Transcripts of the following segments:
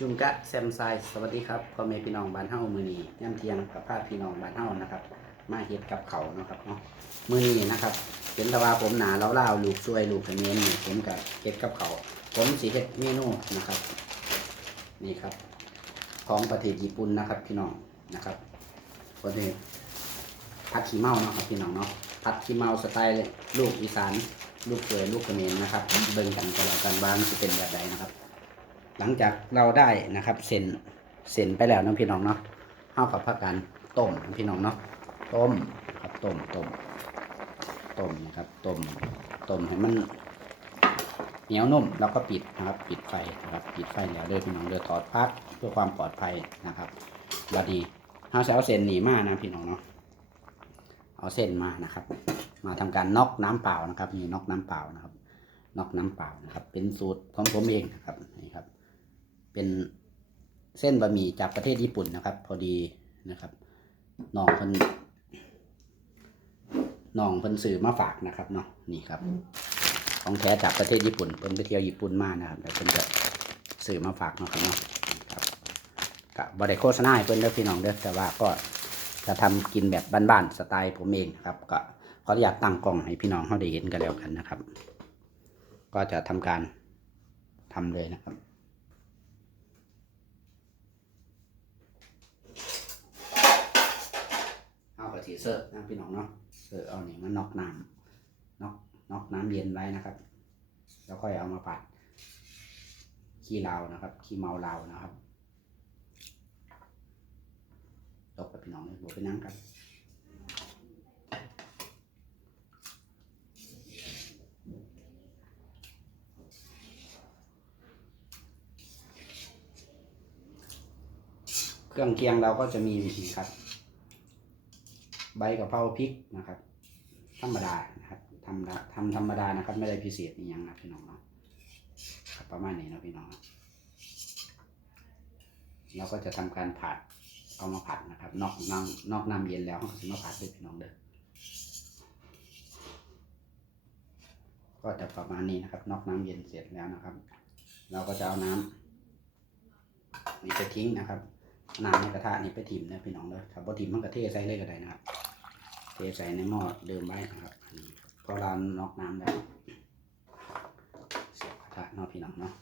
จุงกะแซมไซสวัสดีครับพ่อแม่พี่น้องบ้านเฮ้ามือนีย่ำเทียงกับพาพี่น้องบ้านเฮ้านะครับ มาเฮ็ดกับเขาเนาะครับเนาะมือนีนะครับเห็นตะว่าผมหนาเล่าๆลูกช่วยลูกเขมรนี่ผมกับเฮ็ดกับเขาผมสิเฮ็ดเมนูนะครับ นี่ครับ ของประเทศญี่ปุ่นนะครับ พี่น้องนะครับประเทศผัดขี้เมาเนาะครับพี่น้องเนาะผัดขี้เมาสไตล์ลูกอีสาน ลูกเขยลูกเขมรนะครับ เบิ่งกันก็แล้วกันว่านจะเป็นแบบใดนะครับ หลังจากเราได้นะครับเส้นเส้นไปแล้วเนาะพี่น้องเนาะเข้ากับพักการต้มพี่น้องเนาะต้มครับต้มต้มต้มนะครับต้มต้มให้มันเหนียวนุ่มแล้วก็ปิดนะครับปิดไฟนะครับปิดไฟแล้วเด้อพี่น้องเด้อถอดปลั๊กเพื่อความปลอดภัยนะครับบัดนี้เราจะเอาเส้นหนีมานะพี่น้องเนาะเอาเส้นมานะครับ มาทำการน็อกน้ำเปล่านะครับนี่น็อกน้ำเปล่านะครับน็อกน้ำเปล่านะครับ เป็นสูตรของผมเองนะครับ เป็นเส้นบะหมี่จากประเทศญี่ปุ่นนะครับ พอดีนะครับน้องเพิ่นน้องเพิ่นสื่อมาฝากนะครับเนาะนี่ครับ ของแท้จากประเทศญี่ปุ่นเพิ่นไปเที่ยวญี่ปุ่นมานะครับแต่เพิ่นจะสื่อมาฝากเนาะครับเนาะครับกับบริโฆษณาเพิ่นเด้อพี่น้องเด้อแต่ว่าก็จะทำกินแบบบ้านๆสไตล์ผมเองครับ ก็ขออนุญาตตั้งกล้องให้พี่น้องเขาได้เห็นกันแล้วกันนะครับ ก็จะทำการทำเลยนะครับ เอากระ สีเสิร์ฟนะพี่น้องเนาะเสิร์ฟเอาเนี่ยมันนอกน้ำนอกนอกน้ำเย็นไว้นะครับ แล้วค่อยเอามาผัด ขี้ลานะครับ ขี้เมาลานะครับตกกับพี่น้องเลยบวกไปนั่งกันเครื่องเคียงเราก็จะมีนี่ครับ ใบกะเพราพริกนะครับ ธรรมดานะครับทำทำธรรมดานะครับ ไม่ได้พิเศษนี่ยังนะพี่น้องเนาะขับประมาณนี้นะพี่น้องเราก็จะทำการผัดเอามาผัดนะครับ นอกน้ำนอกน้ำเย็นแล้วเราก็จะมาผัดด้วยพี่น้องเด้อก็จะประมาณนี้นะครับ นอกน้ำเย็นเสร็จแล้วนะครับ เราก็จะเอาน้ำนี่ไปทิ้งนะครับน้ำในกระทะนี่ไปถิ่มนะพี่น้องเลยถ้าบ่ถิ่มมันก็เทใส่เลยก็ได้นะครับ เทใส่ในหม้อเดิมไว้นะครับอันนี้พอเรานอกน้ำแล้วเสียบกระทะนาะพี่น้องเนาะ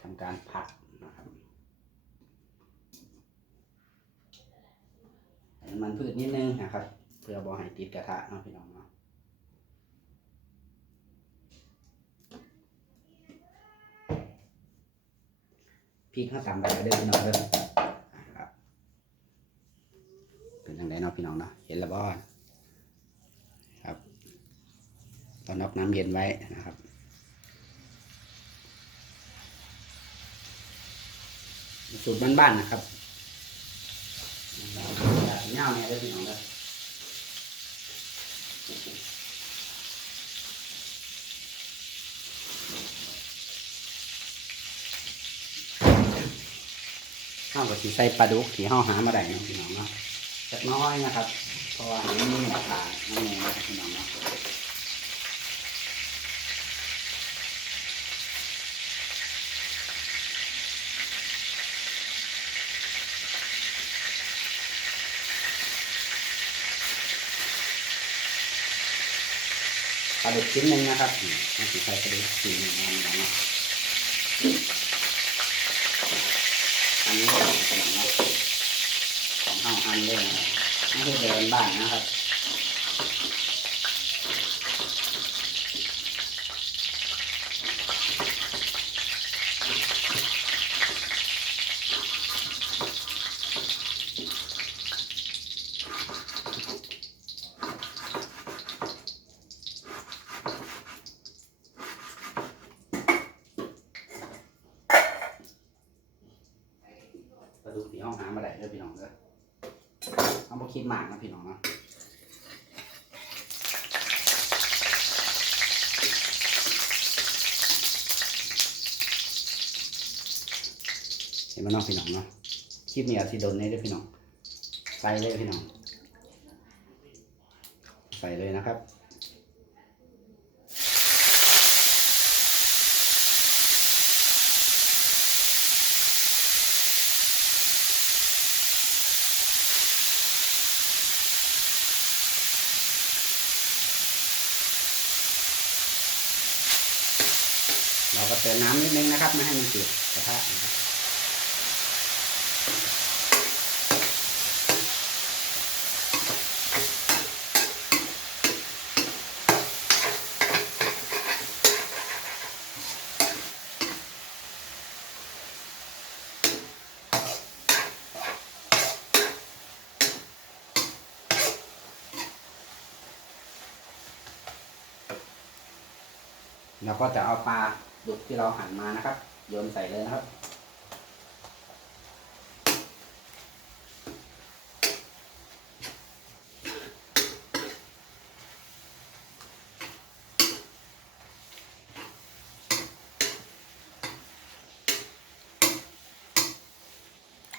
ทำการผัดนะครับให้มันพืชนิดนึงนะครับ เพื่อบ่ให้ติดกระทะนาะพี่น้องเนาะพริกข้าวตำไปเด้อพี่น้องเด้อ ครับเป็นยังไงเนาะพี่น้องเนาะเห็นแล้วบ่ครับตอนนอกน้ำเย็นไว้นะครับสูตรบ้านๆนะครับเงาเนี่ยได้พี่น้องเด้อข้าวกับสีใส่ปลาดุกที่ห่อหามาได้นาะพี่น้องเนาะ น้อยนะครับ เพราะว่าอันนี้มีราคาน้องแม่พี่น้องนะปลาดุกชิ้นหนึ่งนะครับนี่ต้อใส่ปลาดุกชิ้นหนึ่งนะเนาะอันนี้ของห้างอันเล่นะ ไม่ใช่เดินบ้านนะครับกระดูกที่ห้องหามาได้เด้อพี่น้องเด้อ คิดมากนะพี่น้องนะเห็นไหมน้องพี่น้องเนาะคลิปนี้อาจสิโดนในเด้อพี่น้องใส่เลยพี่น้อง ใส่เลยนะครับ เราก็เติมน้ำนิดนึงนะครับ ไม่ให้มันติดกระทะนะครับเราก็จะเอาปลา ดุกที่เราหั่นมานะครับ โยนใส่เลยนะครับ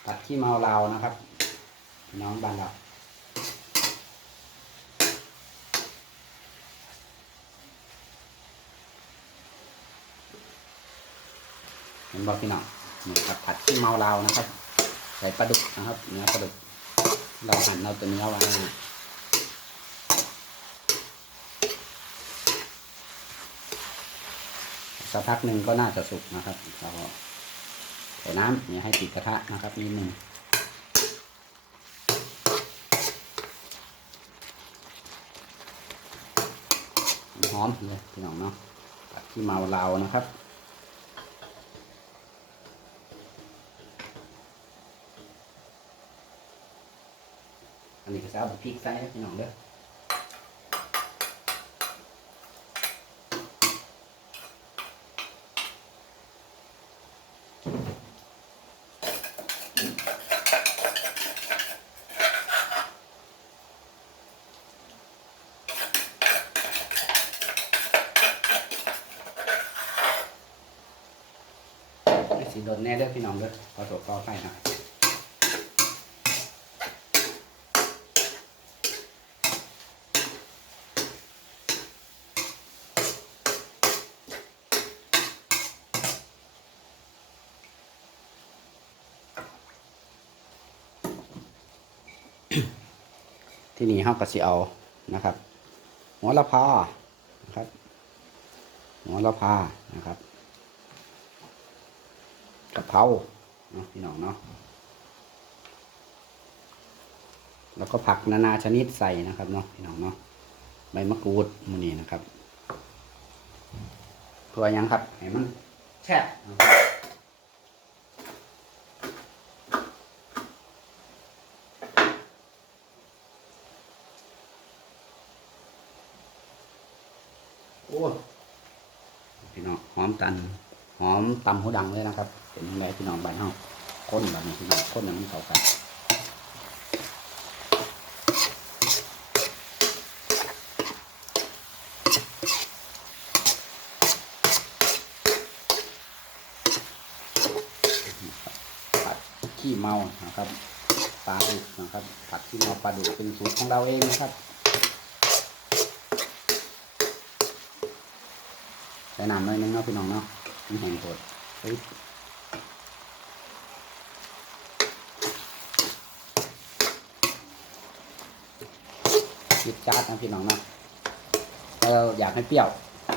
ผัดขี้เมาเรานะครับ น้องบ้านเรา เห็นบอกพี่น้องนี่ครับผัดขี้เมาลาวนะครับ ใส่ปลาดุกนะครับ เนื้อปลาดุก เราหั่นเอาตัวเนื้อไว้สักพักหนึ่งก็น่าจะสุกนะครับเราใส่น้ำเนี่ยให้ติดกระทะนะครับนิดนึงหอมเลยพี่น้องเนาะผัดขี้เมาลาวนะครับ นี้ก็จะเอาพริกใส่พี่น้องเด้อใสีโดนแน่เด้อพี่น้องเด้อพอตัวก็ไปหน่อย ที่นี่เขาก็สิเอานะครับหัวละพานะครับหัวละพานะครับกะเพราเนาะพี่น้องเนาะแล้วก็ผักนานาชนิดใส่นะครับเนาะพี่น้องเนาะใบมะกรูดมันนี่นะครับเพื่อยังครับให้มันแช่บนะครับโอ้พี่น้องหอมตันหอมตำหูดังเลยนะครับเป็นยังไงพี่น้องบ้านเฮาข้นแบบนี้พี่น้องข้นอย่างนี้เข้ากันผัดขี้เมานะครับปลาดุกนะครับผัดขี้เมาปลาดุกเป็นสูตรของเราเองนะครับ ใส่น้ำหน่อยนึงเนาะพี่น้องเนาะมันแห้งโดเฮ้ยยิบจ้าดนะพี่น้องนะถ้าเราอยากให้เปรี้ยว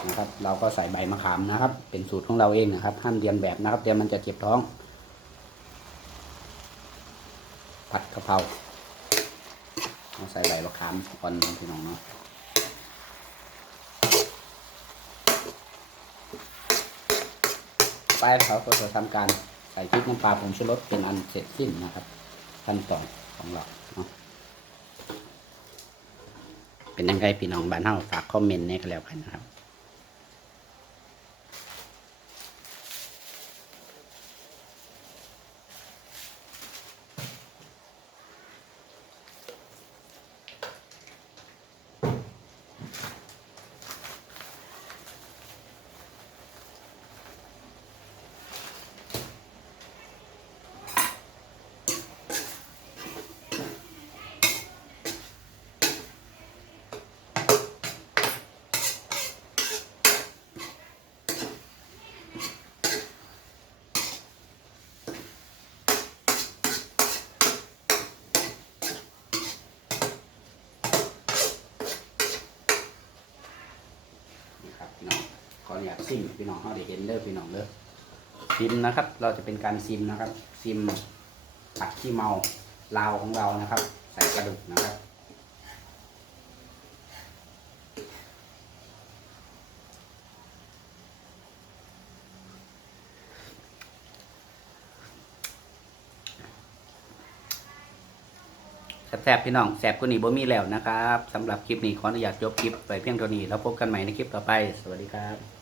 นะครับ เราก็ใส่ใบมะขามนะครับ เป็นสูตรของเราเองนะครับห้ามเรียนแบบนะครับเดี๋ยวมันจะเจ็บท้อง ผัดกะเพราเราใส่ใบมะขามก่อนนะพี่น้องเนาะไป เขาก็จะทำการใส่พริกน้ำปลาผงชูรสเป็นอันเสร็จสิ้นนะครับ ขั้นตอนของเราเป็นยังไงพี่น้องบ้านเฮาฝากคอมเมนต์ในกันแล้วกันนะครับ ขออนุญาตซิมพี่น้องเขาได้เห็นเด้อพี่น้องเด้อซิมนะครับ เราจะเป็นการซิมนะครับ ซิมผัดขี้เมาลาวของเรานะครับ ใส่กระดูกนะครับแซ่บพี่น้องแซ่บกว่านี้บ่มีแล้วนะครับสำหรับคลิปนี้ขออนุญาตจบคลิปไปเพียงเท่านี้แล้วพบกันใหม่ในคลิปต่อไป สวัสดีครับ